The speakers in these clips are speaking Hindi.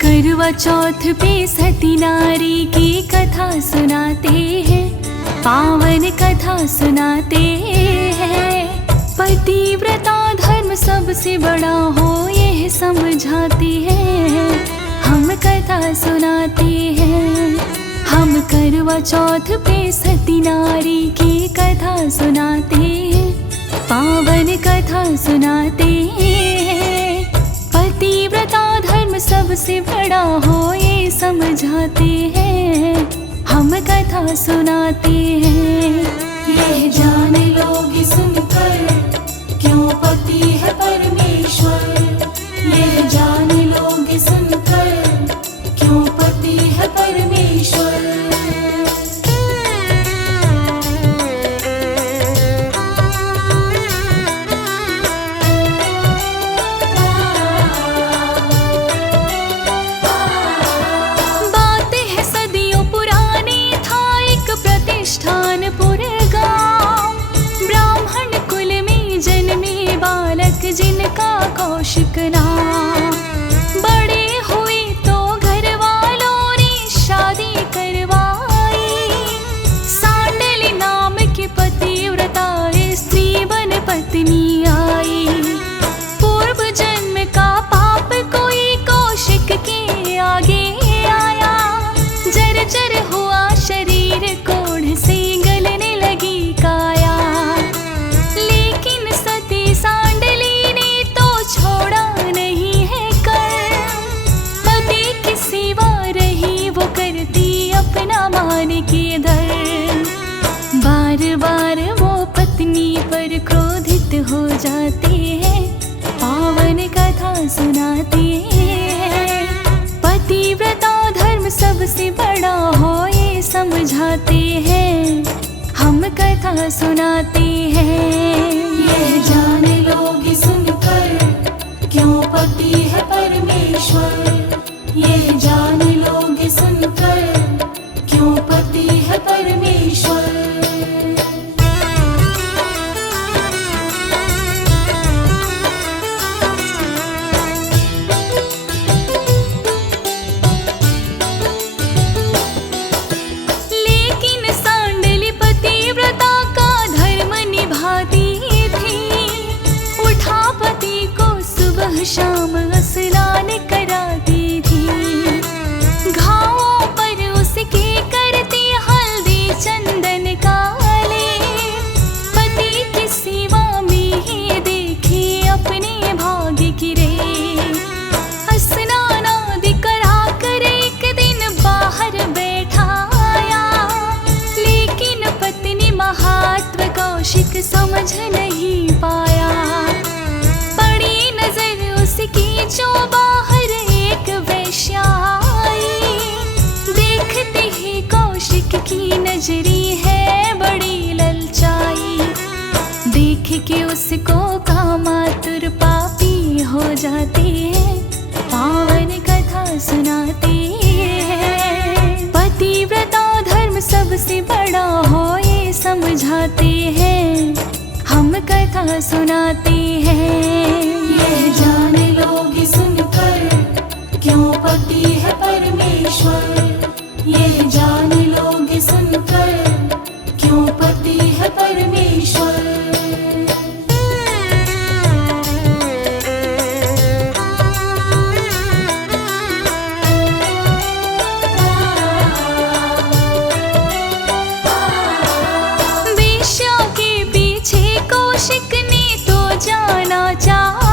करवा चौथ पे सती नारी की कथा सुनाते हैं, पावन कथा सुनाते हैं। पतिव्रता धर्म सबसे बड़ा हो यह समझाते हैं, हम कथा सुनाते हैं। हम करवा चौथ पे सती नारी की कथा सुनाते हैं, पावन कथा सुनाते हैं। पतिव्रता धर्म सबसे बड़ा हो ये समझाते हैं, हम कथा सुनाते हैं। यह जान लोगे सुनकर क्यों पति है परमेश्वर, यह जान लोगे सुनकर क्यों पति है परमेश्वर। जिनका कौशिक नाम, बड़े हुए तो घर वालों ने शादी करवाई। सांडली नाम की पतिव्रता स्त्री बन पत्नी आई। पूर्व जन्म का पाप कोई कौशिक के आगे आया, जर्जर हुआ शरीर कोढ़ से गलने लगी काया। लेकिन सती सांडली छोड़ा नहीं है कर्म, पति की सेवा रही वो करती अपना मान के धर्म। बार बार वो पत्नी पर क्रोधित हो जाते हैं, पावन कथा सुनाते हैं। पतिव्रता धर्म सबसे बड़ा हो ये समझाते हैं, हम कथा सुनाते हैं। यह जान लोगे सुनकर क्यों पति है परमेश्वर, यह जान लोगे सुनकर क्यों पति है परमेश्वर। लेकिन सांडली पतिव्रता का धर्म निभाती थी, उठा पति को सुबह शाम स्नान कराती थी। घावों पर उसके करती हल्दी चंदन काले, पति की सेवा में ही देखी अपने भाग्य की रे। स्नान आदि करा कर एक दिन बाहर बैठाया, लेकिन पत्नी महात्व कौशिक समझ नहीं पाया। उसकी जो बाहर एक वेश्या आई, देखते ही कौशिक की नजरी है बड़ी ललचाई। देख के उसको कामातुर पापी हो जाते हैं, पावन कथा सुनाते हैं। पतिव्रता धर्म सबसे बड़ा हो ये समझाते हैं, हम कथा सुनाते हैं। यह जान लोगे सुनकर क्यों पति है परमेश्वर, यह जान लोगे सुनकर क्यों पति है परमेश्वर। वेश्या के पीछे कौशिक ने तो जाना चाहा,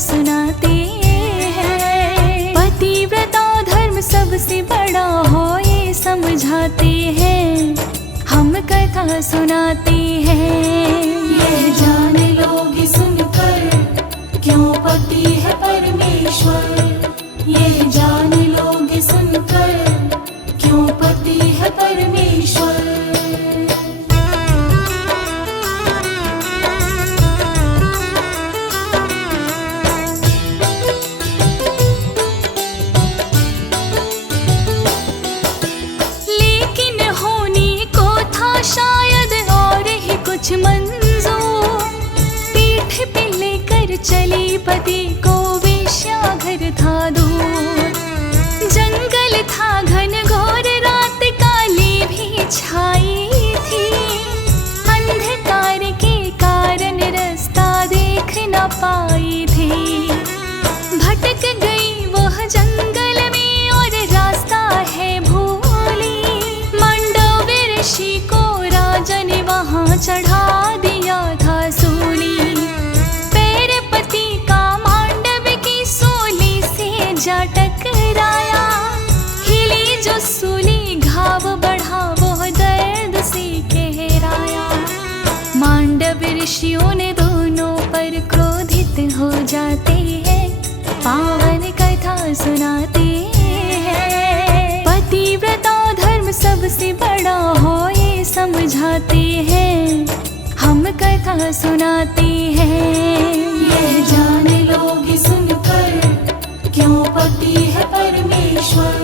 सुनाते हैं। पतिव्रता धर्म सबसे बड़ा हो ये समझाते हैं, हम कथा सुनाते हैं। ये जान लोगे सुनकर क्यों पति है परमेश्वर। ये जान लोगे सुनकर क्यों पति है परमेश्वर। लेकिन होने को था शायद और ही कुछ मंजूर, पीठ पे लेकर चली पति को वेश्या घर था दूर। जंगल था घन घोर रात काली भी छाई थी, अंधकार के कारण रास्ता देख न पाई थी। भटक गई वह जंगल में और रास्ता है भूली, मांडव्य ऋषि को राजा ने वहां चढ़ा दिया था सूली। पैर पति का मांडव की सूली से जा टकराया, हिली जो सूली घाव बढ़ा वह दर्द से कहराया। मांडव ऋषियों ने दोनों पर क्रोधित हो जाते हैं, पावन कथा सुनाते हैं। पतिव्रता धर्म सबसे बड़ा हो ये समझाते हैं, हम कथा सुनाते हैं। ये जान लोगे सुनकर क्यों पति है परमेश्वर।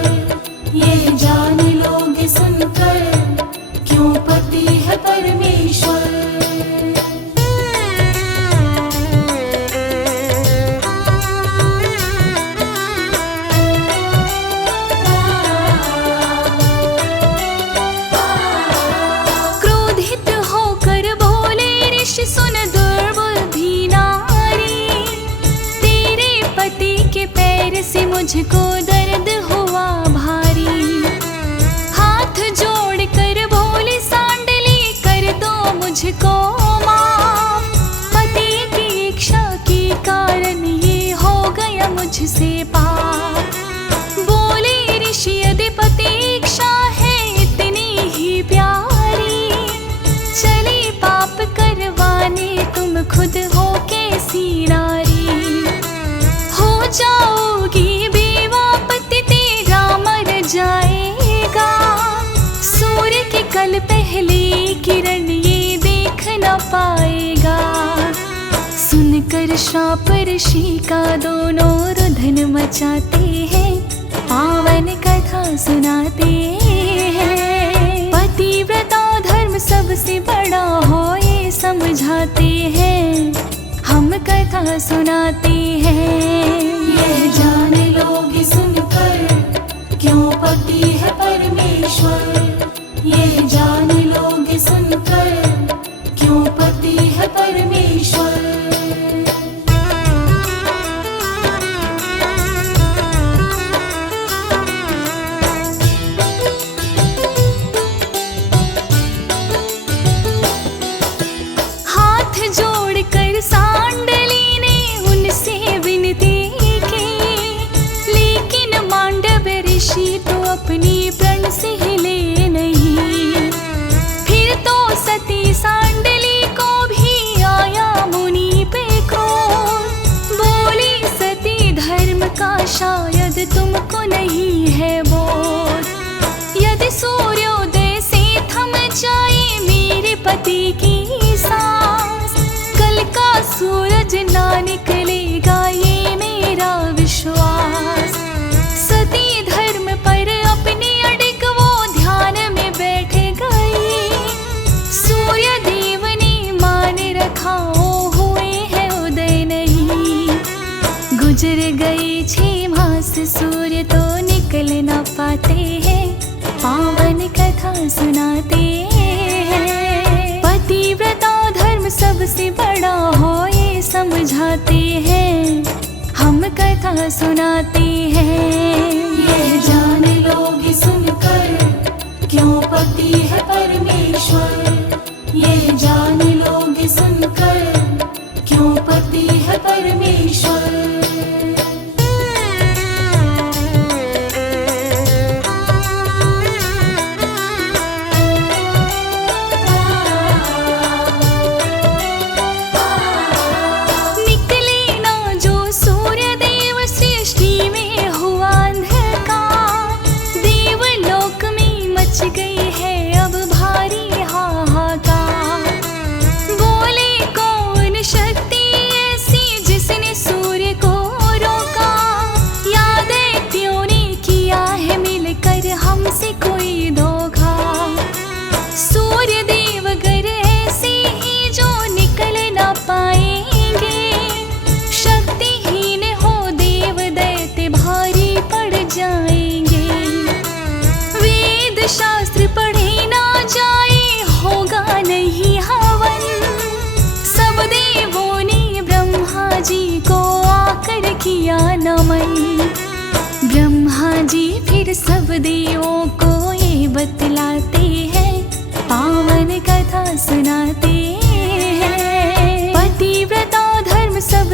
ये जान लोगे सुनकर क्यों पति है परमेश्वर। क्रोधित होकर बोले ऋषि सुन दुर्बुद्धि नारी, तेरे पति के पैर से मुझको दर्द हुआ भारी। हाथ जोड़ कर बोली सांडली कर दो मुझको माफ, पति की इच्छा के कारण ये हो गया मुझसे पाप। बोले ऋषि यदि पति इच्छा है इतनी ही प्यारी, चली पाप करवाने तुम खुद हो कैसी नारी। हो जाओगी बेवा पति तेरा मर जाएगा, सूर्य की कल पहली किरण ये देख न पाएगा। सुनकर श्राप ऋषि का दोनों रुदन मचाते हैं, पावन कथा सुनाते हैं। पतिव्रता धर्म सबसे बड़ा हो ये समझाते हैं, हम कथा सुनाते हैं। ये जान लोगे सुनकर क्यों पति है परमेश्वर। ये जान लोगे सुनकर क्यों पति है परमेश्वर। हाथ जोड़कर सांडली ने उनसे विनती की, लेकिन मांडव ऋषि तो अपनी प्रण से हिले नहीं। फिर तो सती सांडली को भी आया मुनि पे क्रोध, बोली सती धर्म का शायद तुमको नहीं है बोध। यदि सूर्योदय से थम जाए मेरे पति की सांस, कल का सूरज ना निकलेगा ये मेरा विश्वास। सती धर्म पर अपनी अड़िग वो ध्यान में बैठ गई, सूर्य देव ने मान रखा वो हुए है उदय नहीं। गुजर गई 6 मास सूर्य तो निकल न पाते हैं, पावन कथा सुनाते हैं। पतिव्रता धर्म सबसे बड़ा हो ये समझाते हैं, हम कथा सुनाते हैं। ये जान लोगे सुनकर क्यों पति है परमेश्वर। ये जान लोगे सुनकर क्यों पति है परमेश्वर।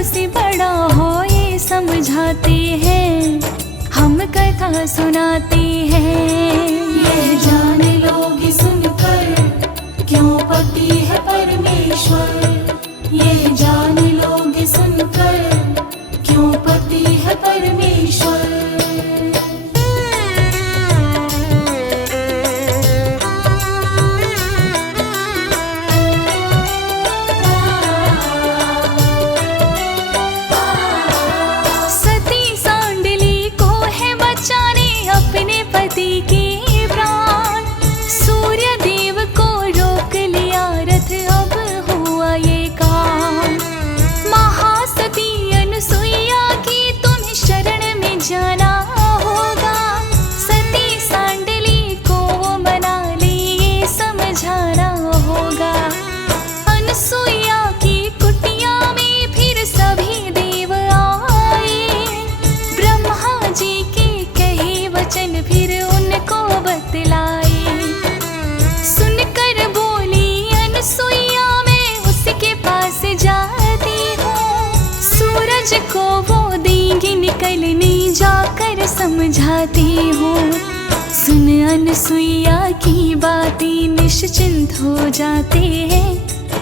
सबसे बड़ा हो ये समझाते हैं, हम कथा सुनाते हैं। ये जान लोगे सुनकर क्यों पति है परमेश्वर। ये जान लोगे सुनकर क्यों पति है परमेश्वर। सती सांडली को है बचाने अपने पति के प्राण, सूर्य देव को रोक लिया रथ अब हुआ ये काम। महासती अनुसुईया की तुम्हें शरण में जाना होगा, सती सांडली को वो मना ले ये समझाना होगा। अनुसुईया की कुटिया में फिर सभी देव आए, ब्रह्मा जी के कहे वचन फिर उनको बतलाए। सुनकर बोली अनुसुईया मैं उसके पास जाती हूँ, सूरज को वो देंगे निकलने जाकर समझाती हूँ। सुन अनुसुईया की बातें निश्चिंत हो जाते हैं,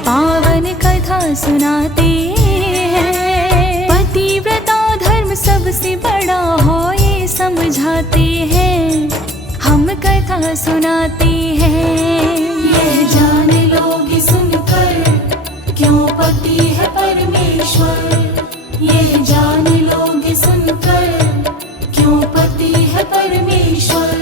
पावन कथा सुनाते हैं। पतिव्रता धर्म सबसे बड़ा हो ये समझाते हैं, हम कथा सुनाते हैं। ये जान लोगे सुनकर क्यों पति है परमेश्वर। ये जान लोगे सुनकर क्यों पति है परमेश्वर।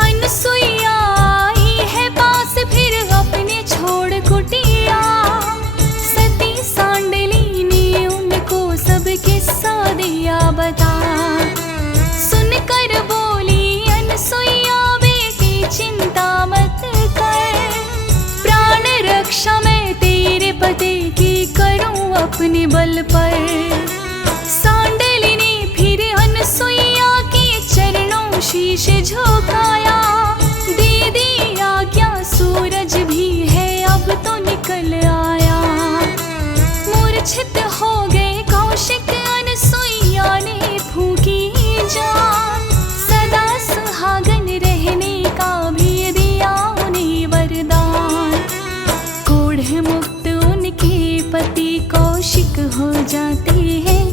अनुसुईया आई है पास फिर अपने छोड़ कुटिया, सती सांडली ने उनको सब किस्सा दिया बता। सुनकर बोली अनुसुईया बेटी चिंता मत कर, प्राण रक्षा मैं तेरे पति की करूं अपने बल पर। सांडली ने फिर अनुसुईया के चरणों शीश झुकाया, दे दी आज्ञा सूरज भी है अब तो निकल आया। मूर्छित हो गए कौशिक अनुसुईया ने फूकी जान, सदा सुहागन रहने का भी दिया उन्हें वरदान। कोढ़ मुक्त उनके पति कौशिक हो जाते हैं,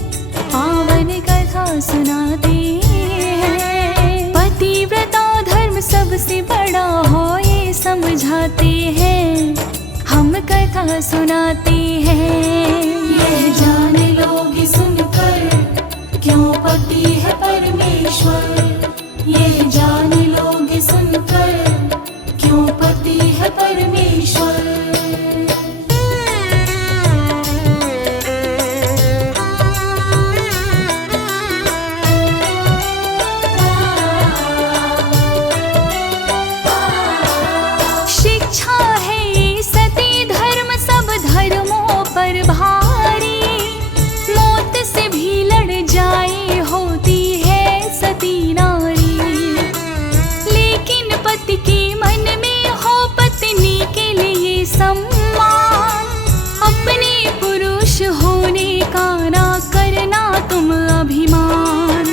पावन कथा सुनाते हैं। पतिव्रता धर्म सबसे बड़ा हो ये समझाते हैं, हम कथा सुनाते हैं। ये जान लोगे सुनकर क्यों पति है परमेश्वर। ये जान लोगे सुनकर क्यों पति है परमेश्वर। शिक्षा है ये सती धर्म सब धर्मों पर भारी, मौत से भी लड़ जाए होती है सती नारी। लेकिन पति के मन में हो पत्नी के लिए सम्मान, अपने पुरुष होने का ना करना तुम अभिमान।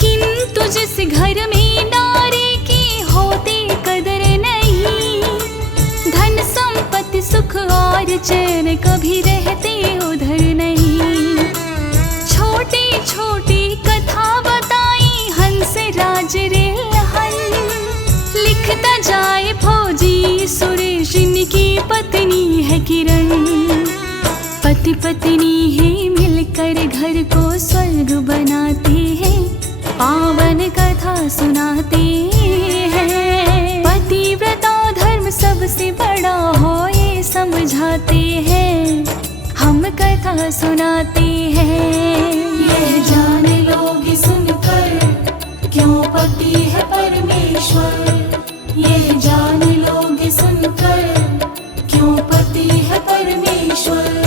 किंतु जिस घर में नारी की होती कदर नहीं, धन संपत्ति सुख और चैन कभी रहते उधर नहीं। छोटी छोटी कथा बताई हंस राज रेलहन, लिखता जाए फौजी सुरेश इनकी पत्नी है किरण। पति पत्नी ही मिलकर घर को स्वर्ग बनाते हैं, पावन कथा सुनाते हैं। पतिव्रता धर्म सबसे बड़ा हो ये समझाते हैं, हम कथा सुनाते हैं। ये जान लोगे सुनकर क्यों पति है परमेश्वर। ये जान लोगे सुनकर क्यों पति है परमेश्वर।